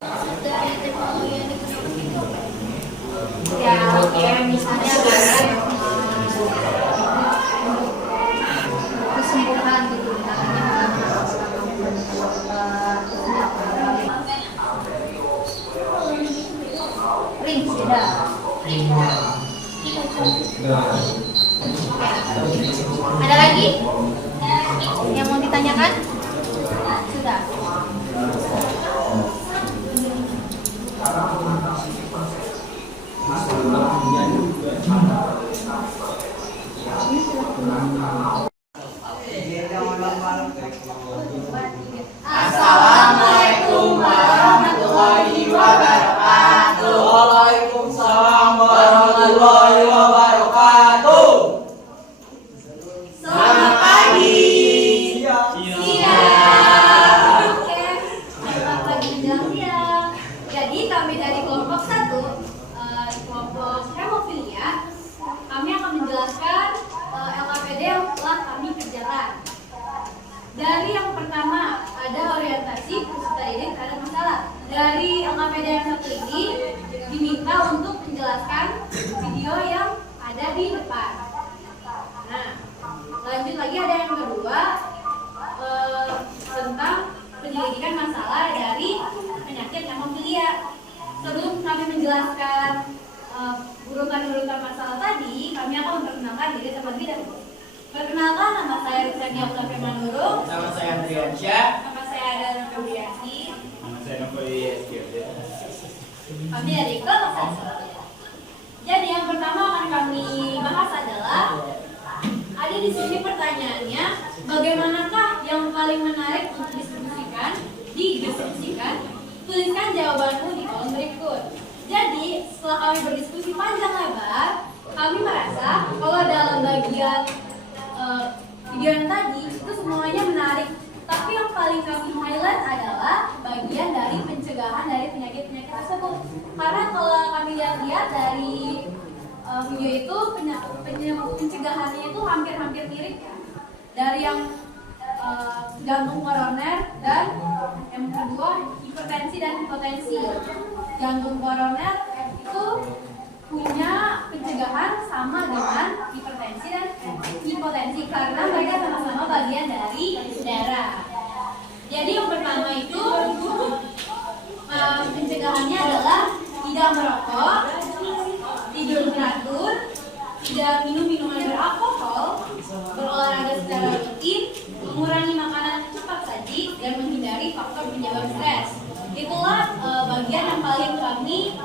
Dari teknologi yang digunakan itu ya kayak misalnya kayak kesembuhan gitu ring beda. Ada lagi yang mau ditanyakan? Sudah. Assalamualaikum warahmatullahi wabarakatuh. Waalaikumsalam warahmatullahi wabarakatuh. Selamat pagi. Siang. Oke. Selamat pagi menjelang siang. Jadi kami dari kelompok 1, kelompok hemofilia, kami akan menjelaskan LKPD yang telah kami kerjakan. Dari yang pertama ada orientasi, peserta didik ada masalah. Dari LKPD yang satu ini diminta untuk menjelaskan video yang ada di depan. Nah, lanjut lagi ada yang kedua tentang penyelidikan masalah dari penyakit hemofilia. Sebelum kami menjelaskan urutan-urutan masalah tadi, kami akan memperkenalkan diri terlebih dahulu. Perkenalkan, nama saya Rizani Octavia Manurung. Nama saya Andriansyah. Nama saya Adana Febriasi. Nama saya Nopoli Eskirde. Kami dari kelompok 1. Jadi yang pertama akan kami bahas adalah ada di sini pertanyaannya, bagaimanakah yang paling menarik untuk didiskusikan? Tuliskan jawabanmu di kolom berikut. Jadi setelah kami berdiskusi panjang lebar, kami merasa kalau dalam bagian video yang tadi itu semuanya menarik, tapi yang paling kami highlight adalah bagian dari pencegahan dari penyakit-penyakit tersebut. Karena kalau kami lihat-lihat dari video itu pencegahannya itu hampir-hampir mirip ya. Dari yang jantung koroner dan yang kedua hipertensi dan hipotensi. Jantung koroner itu punya pencegahan sama dengan hipertensi dan hipotensi karena mereka sama-sama bagian dari darah. Jadi yang pertama itu pencegahannya adalah tidak merokok, tidur teratur, tidak minum minuman beralkohol, berolahraga secara rutin, mengurangi makanan cepat saji, dan menghindari faktor penyebab stres. Itulah bagian yang paling kami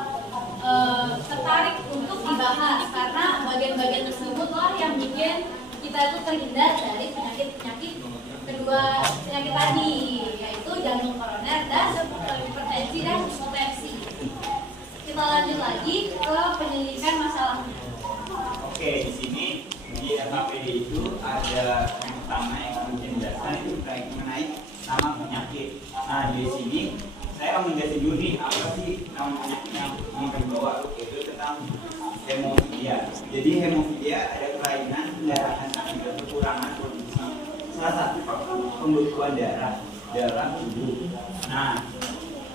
tertarik untuk dibahas karena bagian-bagian tersebut lah yang bikin kita itu terhindar dari penyakit penyakit tadi, yaitu jantung koroner dan hipertensi dan hipotensi. Kita lanjut lagi ke penyelidikan masalah. Oke, di sini di LKPD itu ada yang pertama yang mungkin dasar itu mengenai nama penyakit. Nah, di sini saya akan menjelasin dulu nih apa sih nama penyakit yang terbawa, yaitu tentang hemofilia. Jadi hemofilia ada kelainan pendarahan akibat kekurangan produksi salah satu faktor pembekuan darah dalam tubuh. Nah,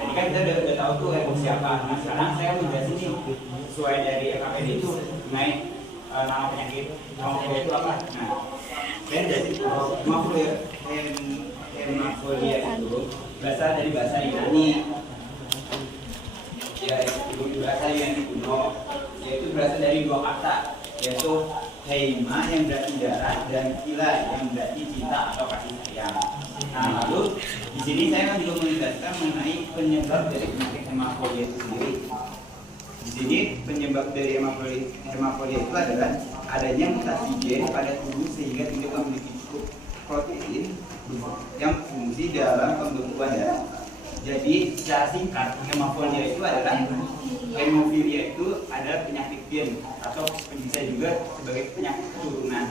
tadi kan kita udah tahu tuh hemofilia siapa. Nah, sekarang saya mau jelasin nih sesuai dari LKPD itu mengenai nama penyakit hemofilia itu apa. Nah, saya jelasin hemofilia itu berasal dari bahasa Yunani. Ya, itu bahasa Yunani kuno, yaitu berasal dari dua kata, yaitu heima yang berarti darah dan kila yang berarti cinta atau kasih sayang. Nah, lalu di sini saya juga menjelaskan mengenai penyebab dari penyakit hemofilia itu sendiri. Di sini penyebab dari hemofilia itu adalah adanya mutasi gen pada tubuh sehingga tidak memiliki cukup protein yang fungsi dalam pembekuan darah. Jadi secara singkat, hemofilia itu adalah penyakit gen atau bisa juga sebagai penyakit keturunan.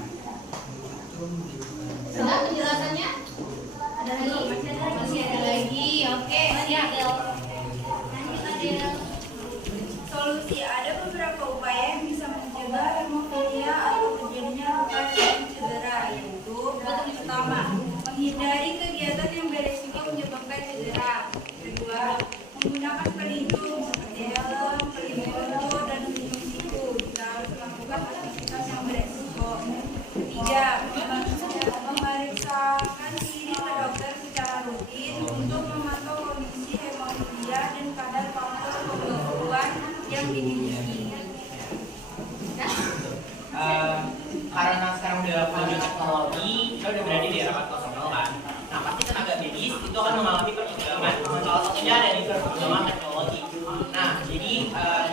Sudah penjelasannya? Ada lagi? Masih ada lagi. Oke, siap. Lanjut Adel. Solusi, ada beberapa upaya yang bisa mencegah hemofilia atau terjadinya luka dan cedera, yaitu pertama, menghindari kegiatan yang beresiko menyebabkan cedera. Kedua, menggunakan pelindung seperti helm, pelindung wajah, dan pelindung siku jika harus melakukan aktivitas yang beresiko. Ketiga, memeriksakan diri ke dokter secara rutin untuk memantau kondisi hemofilia dan kadar faktor pembekuan yang dimiliki. Karena sekarang udah maju teknologi, kita udah berada di era 4.0 kan. Nah, pasti tenaga medis itu akan mengalami perkembangan. Salah satunya ada di perkembangan teknologi. Nah, jadi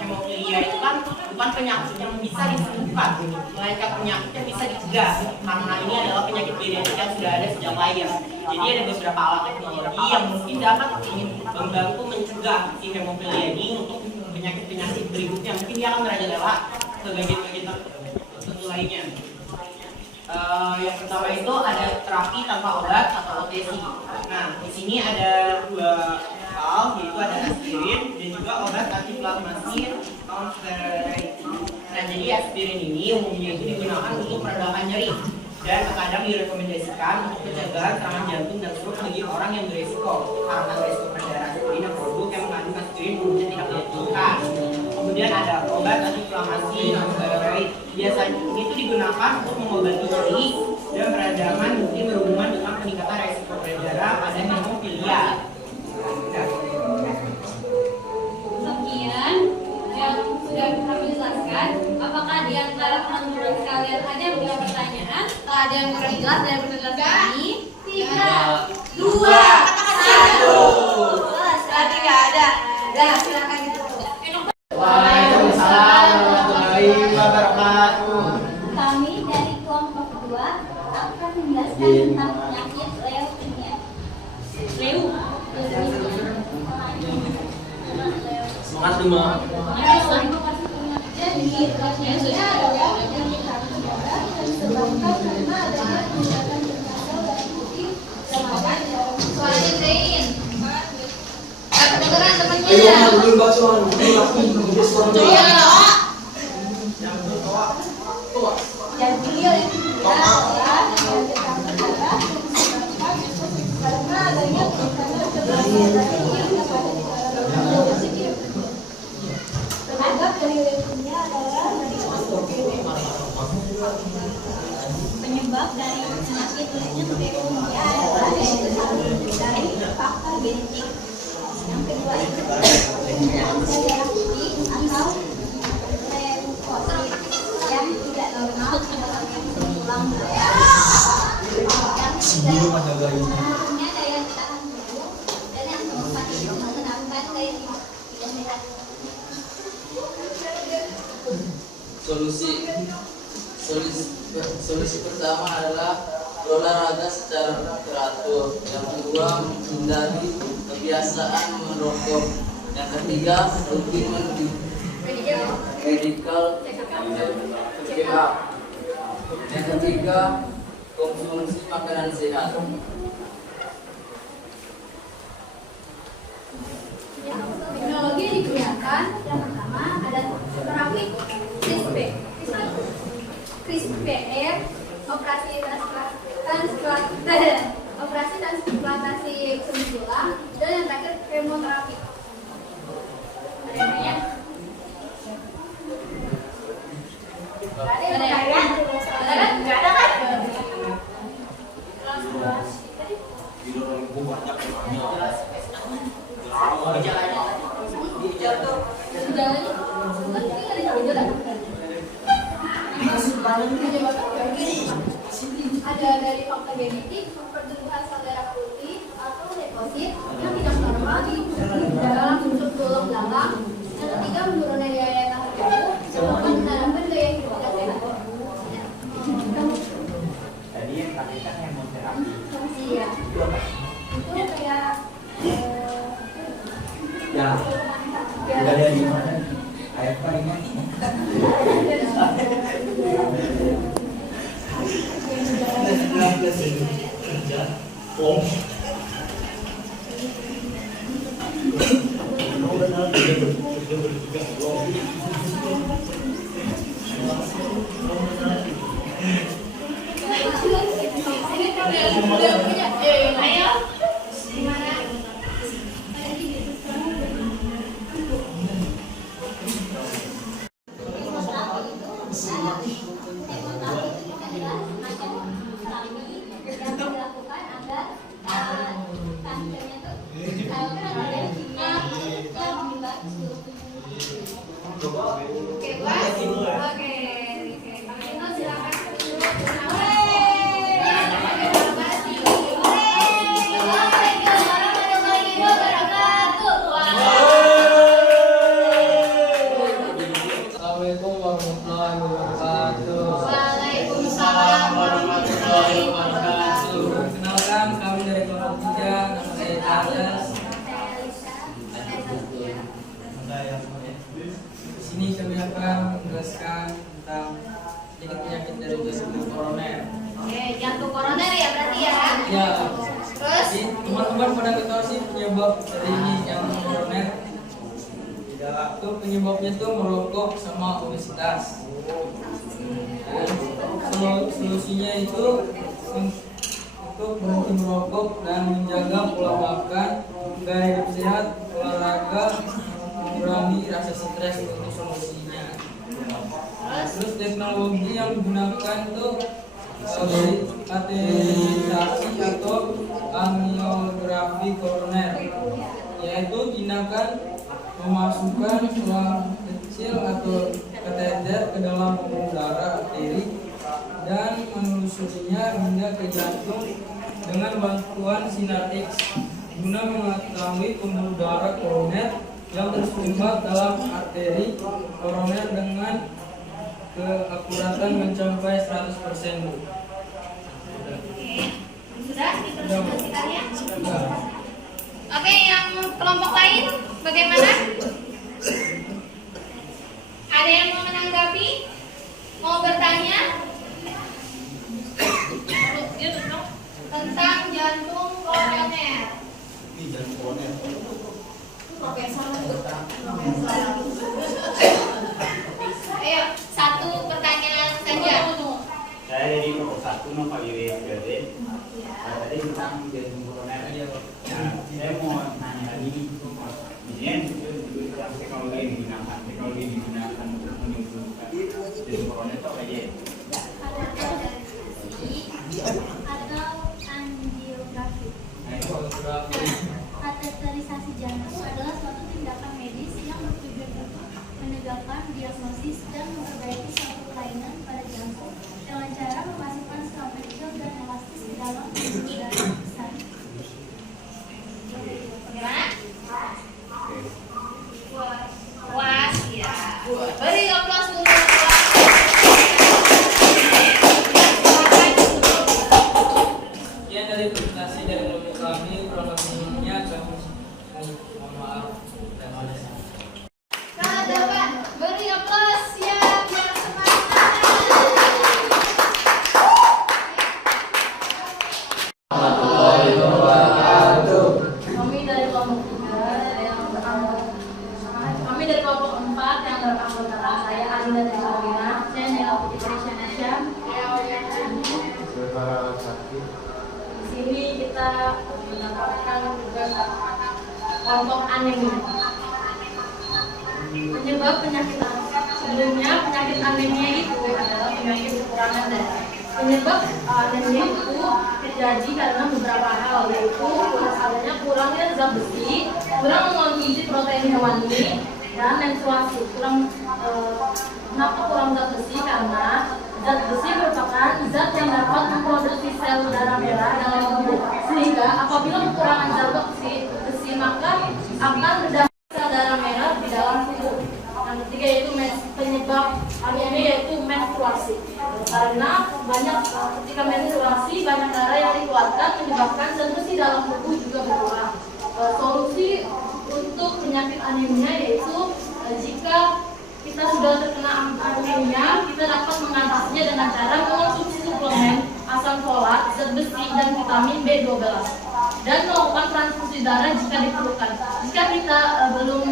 hemofilia itu kan bukan penyakit yang bisa disembuhkan, melainkan penyakit yang bisa dicegah. Karena ini adalah penyakit genetik yang sudah ada sejak lahir. Jadi ada beberapa alat teknologi yang mungkin dapat membantu mencegah si hemofilia ini untuk penyakit-penyakit berikutnya. Mungkin dia akan merajalela ke bagian-bagian tertentu lainnya. Yang pertama itu ada terapi tanpa obat atau OTC. Nah, di sini ada dua hal, yaitu ada aspirin dan juga obat antiinflamasi non-steroid. Nah, jadi aspirin ini umumnya itu digunakan untuk meredakan nyeri dan terkadang direkomendasikan untuk pencegahan serangan jantung dan stroke bagi orang yang berisiko karena berisiko perdarahan aspirin dan produk yang mengandung aspirin umumnya tidak dianjurkan. Kemudian ada obat antiinflamasi non-steroid. Biasanya ini itu digunakan untuk mengobati nyeri dan peradangan mungkin berhubungan dengan peningkatan resiko perdarahan pada hemofilia. Sekian yang sudah kami jelaskan. Apakah di antara teman-teman sekalian ada yang punya pertanyaan? Kalau ada yang kurang jelas dari penjelasan kami? 3, 2, 1. Berarti nggak ada. Dah, silakan ditutup. Waalaikumsalam warahmatullahi wabarakatuh. Kami dari kelompok 2 akan menjelaskan tentang penyakit leukemia. Semangat semua. Jadi, leukemia adalah penyakit harus jaga yang disebabkan karena adanya tindakan berkasal darah putih remaja dalam Suaranya Zain. Kedengeran temennya. dan beliau yang kedua adalah penyakit kanker darah yang disebabkan karena adanya tindakan berkasal darah putih kepada negara positif. Penyebab dari leukemia adalah penyebab dari penyakit leukemia adalah dari faktor genetik. Yang kedua itu kanker darah putih atau leukosit yang tidak normal yang berulang. Yang ketiga punya daya tahan tubuh dan yang keempat itu mengenalkan daya tidak sehat. Solusi pertama adalah berolahraga secara teratur. Yang kedua, menghindari kebiasaan merokok. Yang ketiga, rutin menuju medical check up. Yang ketiga, konsumsi makanan sehat. Teknologi yang digunakan yang pertama ada terapi CRISPR, operasi transplantasi sum tulang, dan yang terakhir kemoterapi. Ada yang nanya? Ada yang nanya? Nggak ada kan? Langsung bahas. Ada dari faktor genetik, pertumbuhan sel darah putih atau leukosit yang tidak normal di dalam bentuk tulang belakang. Yang ketiga, menurunnya daya tahan tubuh, sebabkan menanamkan gaya hidup tidak sehat. Tadi yang tadi kan hemoterapi. Iya. Itu kayak Ya. Udah ada di mana? Ayat palingan. ayo gimana? Oke, Bas. Oke. Itu silakan. Assalamualaikum warahmatullahi wabarakatuh. Waalaikumsalam warahmatullahi wabarakatuh. Perkenalkan, kami dari kelompok 3, nama saya Charles. Di sini kami akan menjelaskan tentang sedikit penyakit dari jantung koroner. Oke, jantung koroner ya berarti ya. Ya, Terus jadi teman-teman pada ketahui sih penyebab dari jantung koroner. Itu penyebabnya tuh merokok sama obesitas. Dan solusinya itu untuk berhenti merokok dan menjaga pola makan, gaya hidup sehat, olahraga, mengurangi rasa stres untuk solusinya. Terus teknologi yang digunakan tuh dari kateterisasi atau angiografi koroner, yaitu tindakan memasukkan selang kecil atau kateter ke dalam pembuluh darah arteri dan menelusurinya hingga ke jantung dengan bantuan sinar X guna mengetahui pembuluh darah koroner yang tersumbat dalam arteri koroner dengan keakuratan mencapai 100%. sudah dipresentasikannya. Ya. Oke, yang kelompok lain bagaimana? Ada yang mau menanggapi? Mau bertanya? Tentang jantung koroner. Ayo, satu pertanyaan saja. Saya dari kelompok 1 Nova IWSPD. Tadi tentang jantung koroner. Nah, saya mau nanya lagi nih. Ini teknologi yang digunakan untuk menyembuhkan jantung koroner itu apa aja? Atau angiografi. Kateterisasi jantung adalah suatu tindakan medis yang bertujuan untuk menegakkan diagnosis dan memperbaiki suatu kelainan pada jantung dengan cara memasukkan selang kecil dan elastis ke dalam pembuluh darah besar. Bagaimana? Puas ya. Beri aplaus dulu. Sekian dari presentasi dari kelompok kami, kurang lebihnya kami mohon maaf dan maaf. Nah, coba beri aplaus ya biar semangat. Kami dari kelompok 4 yang beranggota saya Alinda dari Alina, saya Nela Putri Krisyanasya. Di sini kita mendapatkan tugas kelompok anemia. Penyebab penyakit sebelumnya penyakit anemia itu adalah penyakit kekurangan darah. Penyebab anemia itu terjadi karena beberapa hal, yaitu adanya kurangnya zat besi, kurang mengonsumsi protein hewani, dan menstruasi. Kenapa kurang zat besi? Karena zat besi merupakan zat yang dapat memproduksi sel darah merah dalam tubuh, sehingga apabila kekurangan zat besi maka akan terdapat sel darah merah di dalam tubuh. Yang ketiga yaitu penyebab anemia yaitu menstruasi. Karena banyak ketika menstruasi banyak darah yang dikeluarkan menyebabkan zat besi dalam tubuh juga berkurang. Solusi untuk penyakit anemia yaitu jika kita sudah terkena anemia, kita dapat mengatasinya dengan cara mengonsumsi suplemen asam folat, zat besi, dan vitamin B12 dan melakukan transfusi darah jika diperlukan. Jika kita belum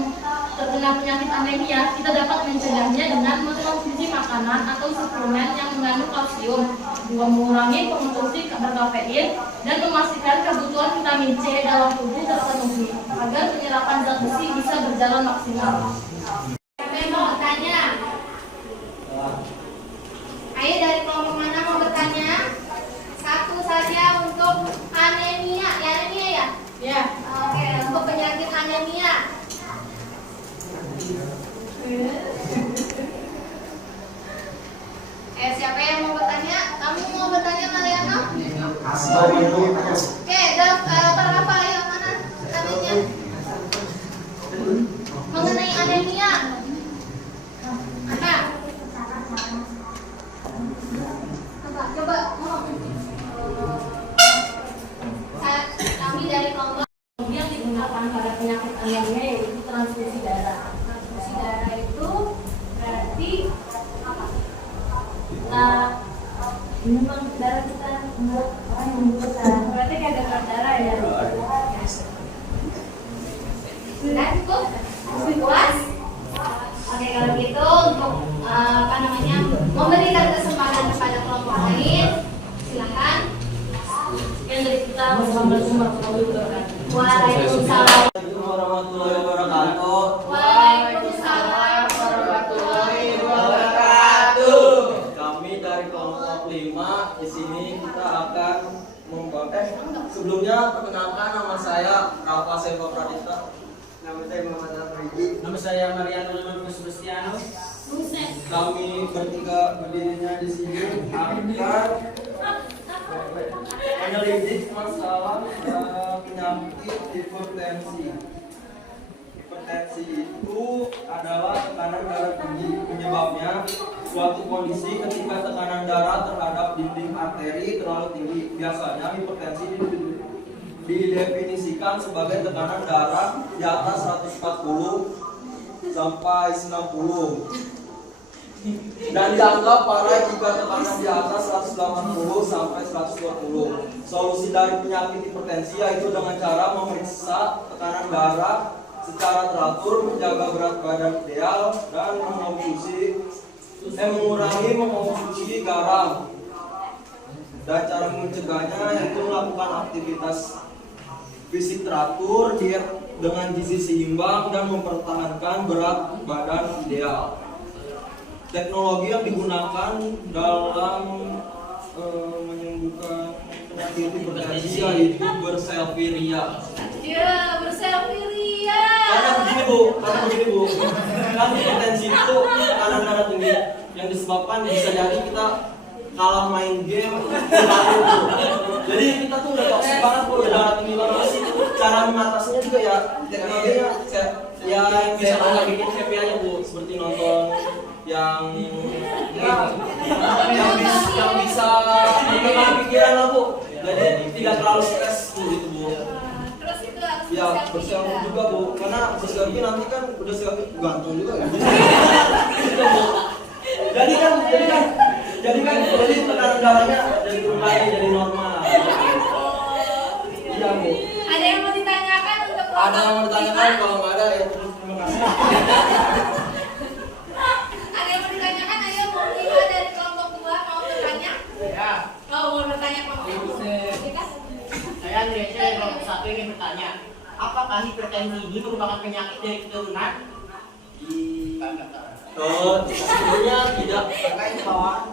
terkena penyakit anemia, kita dapat mencegahnya dengan mengonsumsi makanan atau suplemen yang mengandung kalsium, juga mengurangi konsumsi berkafein, dan memastikan kebutuhan vitamin C dalam tubuh terpenuhi agar penyerapan zat besi bisa berjalan maksimal. Siapa mau tanya? Ayo dari kelompok mana mau bertanya? Satu saja untuk anemia. Ya anemia ya? Ya. Oke, untuk penyakit anemia. Oke, apa yang mana tadinya mengenai anemia? Apa? Coba ngomong. Kami dari kelompok yang digunakan pada penyakit anemia yaitu transfusi darah. Transfusi darah itu berarti apa? Memang darah kita membuat orang yang membutuhkan. Berarti kayak donor darah ya. Sudah cukup? Puas? Oke, kalau gitu untuk memberikan kesempatan kepada kelompok lain, silakan. Yang dari kita Wassalamualaikum warahmatullahi wabarakatuh. Waalaikumsalam. warahmatullahi wabarakatuh. Waalaikumsalam warahmatullahi Wabarakatuh. Kami dari kelompok 5 di sini kita akan sebelumnya perkenalkan nama saya Rafa Seva Pradita. Nama saya Muhammad Afridi. Nama saya Mariano Lemus Sebastiano. Kami bertiga berdirinya di sini akan meneliti masalah penyakit hipertensi. Hipertensi itu adalah tekanan darah tinggi. Penyebabnya suatu kondisi ketika tekanan darah terhadap dinding arteri terlalu tinggi. Biasanya hipertensi didefinisikan sebagai tekanan darah di atas 140 sampai 90 dan dianggap parah jika tekanan di atas 180 sampai 120. Solusi dari penyakit hipertensi yaitu dengan cara memeriksa tekanan darah secara teratur, menjaga berat badan ideal, dan mengurangi mengonsumsi garam. Dan cara mencegahnya yaitu melakukan aktivitas fisik teratur, diet dengan gizi seimbang, dan mempertahankan berat badan ideal. Teknologi yang digunakan dalam menyembuhkan penyakit hipertensi yaitu berselfiria. Ya, berselfiria. Karena begini bu, kan hipertensi itu tekanan darah tinggi yang disebabkan bisa jadi kita kalah main game, jadi kita tuh udah toksik banget bu, udah darah tinggi banget sih. Cara mengatasinya juga ya teknologinya ya yang bisa kita bikin happy aja bu, seperti nonton yang bisa menenangkan pikiran lah bu, jadi tidak terlalu stres bu gitu bu. Terus itu harus Ya berselfie juga bu, karena berselfie nanti kan udah selfie gantung juga ya. Gitu bu. Jadi tekanan darahnya jadi kembali jadi normal. Iya bu. Ada yang mau ditanyakan untuk Ada yang mau ditanyakan? Kalau nggak ada ya terima kasih. Ada yang mau ditanyakan? Ayo mau Iwa dari kelompok 2 mau bertanya? Ya, Mau bertanya kelompok 2? saya Andreasya dari kelompok 1 ingin bertanya, apakah hipertensi ini merupakan penyakit dari keturunan? Sebenarnya tidak. Kayak bawaan.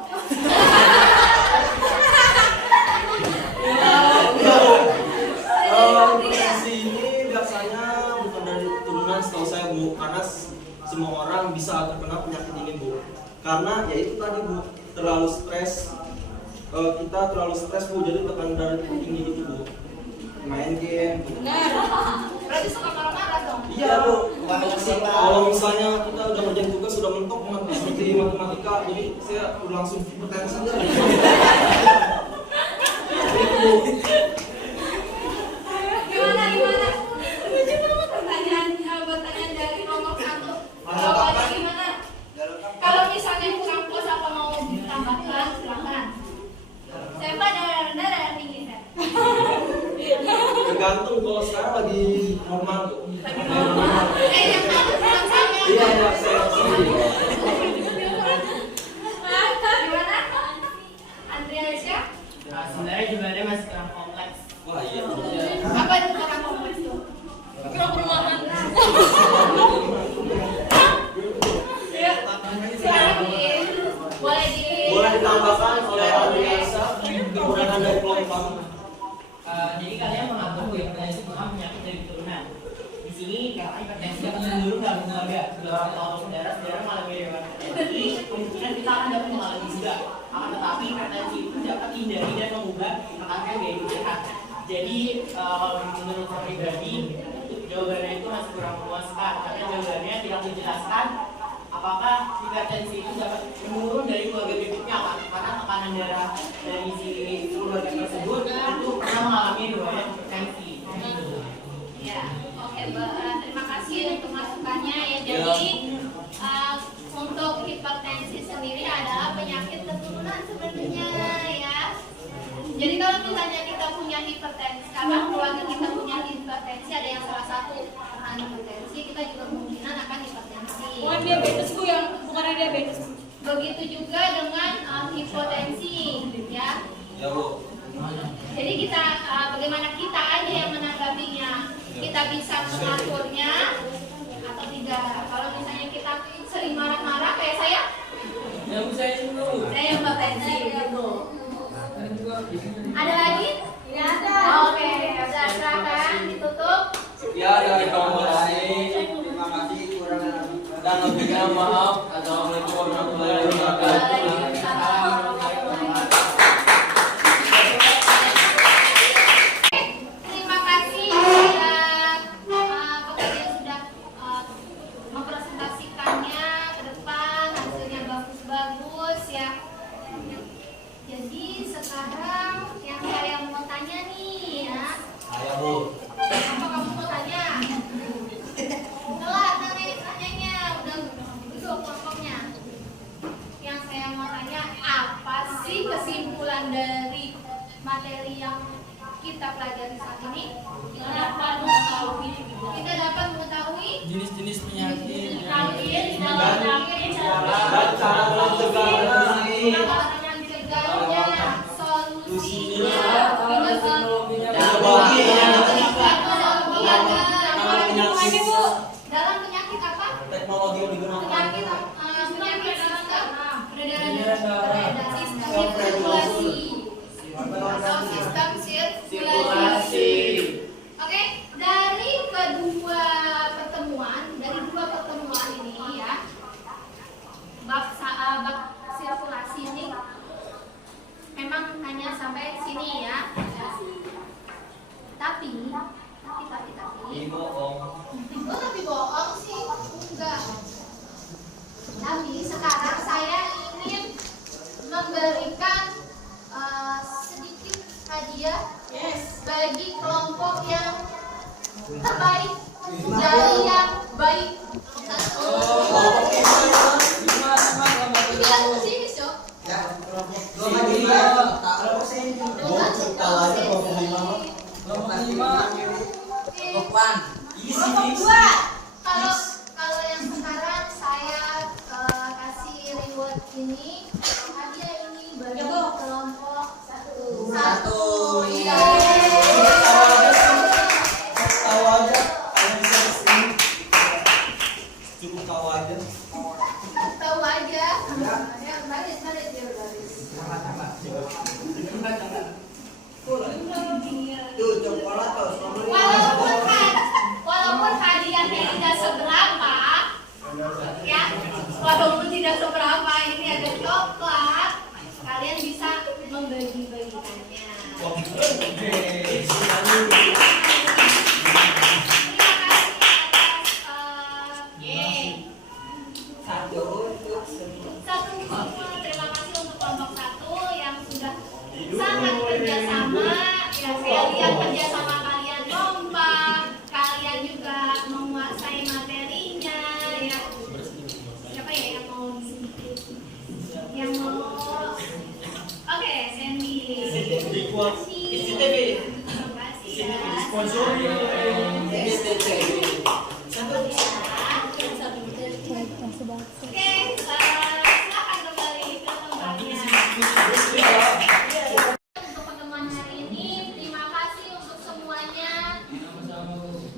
Hipertensi ini biasanya bukan dari keturunan, setahu saya bu, karena semua orang bisa terkena penyakit ini bu. Karena ya itu tadi bu, terlalu stres. Kita terlalu stres bu, jadi tekanan darah tinggi gitu bu. Main game. Berarti suka marah-marah dong? Iya bu. Kalau misalnya kita udah ngerjain tugas sudah mentok seperti matematika, jadi saya udah langsung hipertensi aja. Gimana? Lucu banget pertanyaan dari kelompok 1. Jawabannya gimana? Kalau misalnya kurang puas apa mau ditambahkan, silakan. Saya darah tinggi saya. Tergantung, kalau sekarang lagi normal tuh. Yang kamu bilang saya. Iya saya. Gimana? Andreasya? Nah, sebenarnya juga masih kurang kompleks. Wah iya. Apa itu kurang kompleks tuh? Kira perumahan. Boleh ditambahkan oleh Andreasa kekurangan dari kelompok. Jadi kalian menganggap bahwa hipertensi bukan penyakit dari keturunan. Di sini karena hipertensi akan menurun dalam keluarga. Bila orang tua saudara malah mengalami hipertensi, kemungkinan kita akan dapat mengalami juga. Akan tetapi pretensi itu dapat dihindari dan mengubah akan gaya hidup sehat. Jadi kalau menurut saya pribadi jawabannya itu masih kurang memuaskan karena jawabannya tidak dijelaskan apakah hipertensi itu dapat menurun dari keluarga berikutnya karena tekanan darah dari si keluarga tersebut itu pernah mengalami riwayat hipertensi. Ya, oke, terima kasih untuk masukannya ya. Jadi untuk hipertensi sendiri adalah penyakit keturunan sebenarnya ya. Jadi kalau misalnya kita punya hipertensi, karena keluarga kita punya hipertensi, ada yang salah satu terkena hipertensi, kita juga kemungkinan akan hipertensi. Bukan diabetes Bu, yang bukan ada diabetes. Begitu juga dengan hipotensi ya. Ya Bu. Jadi kita bagaimana kita aja yang menanggapinya. Kita bisa mengaturnya atau tidak. Kalau misalnya kita sering marah-marah kayak saya dulu. saya hipertensi gitu. Ada lagi? Tidak ada. Oke, udah silakan ditutup. Ya, dari terima kasih kurang dan lebihnya maaf. Assalamualaikum warahmatullahi wabarakatuh. Terima kasih kepada yang sudah mempresentasikannya ke depan, hasilnya bagus-bagus ya. Jadi sekarang yang saya mau tanya nih ya. Saya Bu. Apa kamu mau tanya? Telat tanyanya, udah duduk kelompoknya. Yang saya mau tanya, apa sih kesimpulan dari materi yang kita pelajari saat ini? Kita dapat mengetahui Jenis-jenis penyakit Dan cara mencegahnya. mencegahnya, solusinya, dalam penyakit apa? Teknologi yang digunakan. Penyakit sistem sirkulasi atau sistem sirkulasi. Oke, dari dua pertemuan ini ya, bab sirkulasi ini memang hanya sampai sini ya. Tapi tapi bohong sih enggak. Tapi sekarang saya ingin memberikan sedikit hadiah bagi kelompok yang terbaik dari yang baik. Bilang sini Syok. Kalau yang sekarang saya kasih reward ini, hadiah ini bagi kelompok satu. Iya. Tahu aja, kalau bisa kesini. Cukup tahu aja. Tahu aja. Ya, balik ya balik. Walaupun hadiahnya tidak seberapa, ya, walaupun tidak seberapa, ini ada coklat, kalian bisa membagi-bagikannya. Terima kasih untuk kelompok satu yang sudah sangat kerjasama. Ya, saya lihat kerjasama kalian kompak, kalian juga menguasai materinya. Ya, siapa ya yang mau? Oke, Sandy. Terima kasih ya. Oke, silakan kembali ke tempatnya. Untuk pertemuan hari ini, terima kasih untuk semuanya.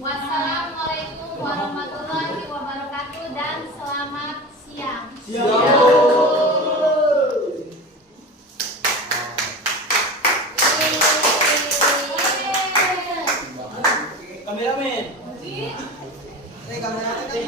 Wassalamualaikum warahmatullahi wabarakatuh dan selamat siang. Kameramen. Yeay. Kameramen.